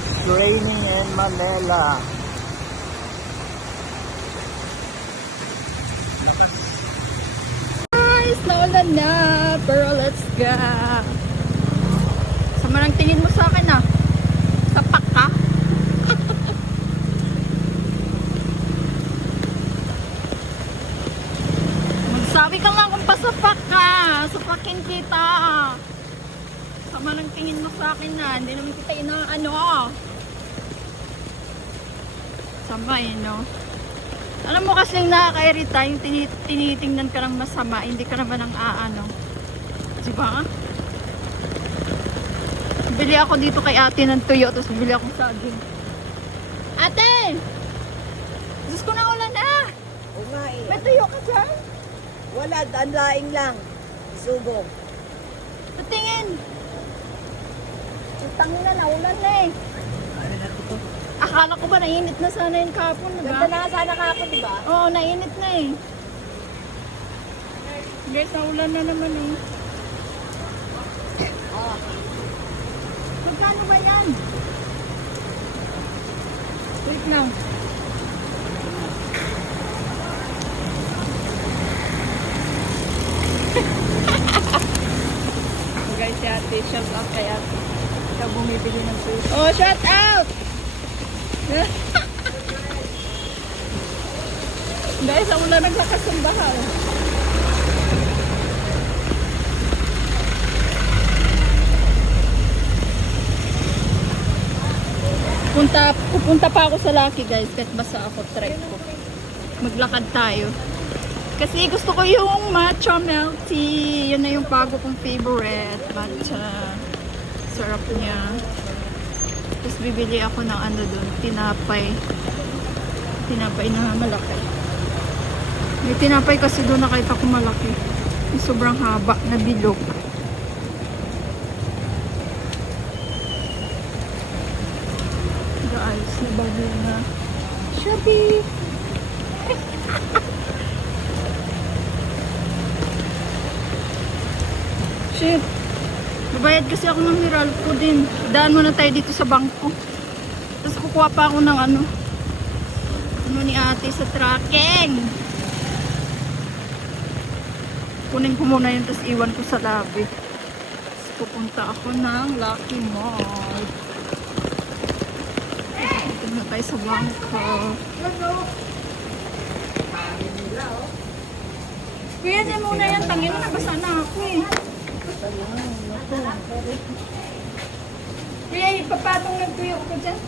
It's raining in Manila. Guys, naulan na. Pero let's go. Sama ng tingin mo sa akin ah. Sapak ka? Magsabi ka nga kung pasapak ka. Sapakin kita. Sama ng tingin mo sa akin na. Hindi naman kita inaano. Sama eh, no? Alam mo kasi yung nakaka-irita, yung tinitingnan ka ng masama, hindi ka naman ang aano. Diba? Bili ako dito kay ate ng tuyo, tapos bili akong saging. Ate! Diyos ko na ulan na! Oo nga eh. May tuyo ka dyan? Wala, danlaing lang. Subo. Patingin! Utang na, naulan na eh. Akala ko ba nainit na sana yung kapon, diba? Ganda na sana kapon, di ba? Oo, nainit na eh. Guys, naulan na naman eh. Oh. Magkano ba yan? Wait lang. Guys, si ate, shout out kay ate. Siya bumibili ng food. Oh, shout out! Guys, ang ulan naglakas ng bahaw. Pupunta pa ako sa Lucky guys, kahit basa ako, try ko. Maglakad tayo. Kasi gusto ko yung matcha milk tea. Yun na yung bago kong favorite. Matcha. Sarap niya. Tapos bibili ako ng ano doon, tinapay. Tinapay na malaki. May tinapay kasi doon nakita ko malaki. Yung sobrang haba na bilog. Guys, nabago na. Shopee! Shit! Babayad kasi ako ng Meralco din. Daan muna tayo dito sa bangko. Tapos kukuha pa ako ng ano ni ate sa tracking. Kunin ko muna yun, tapos iwan ko sa labi. Tapos pupunta ako ng Lucky Mall. Dito na tayo sa bangko. Kuya, din muna yan. Tangin na, nabasa na ako eh. Kuya, ipapatong nagtuyo ko dyan.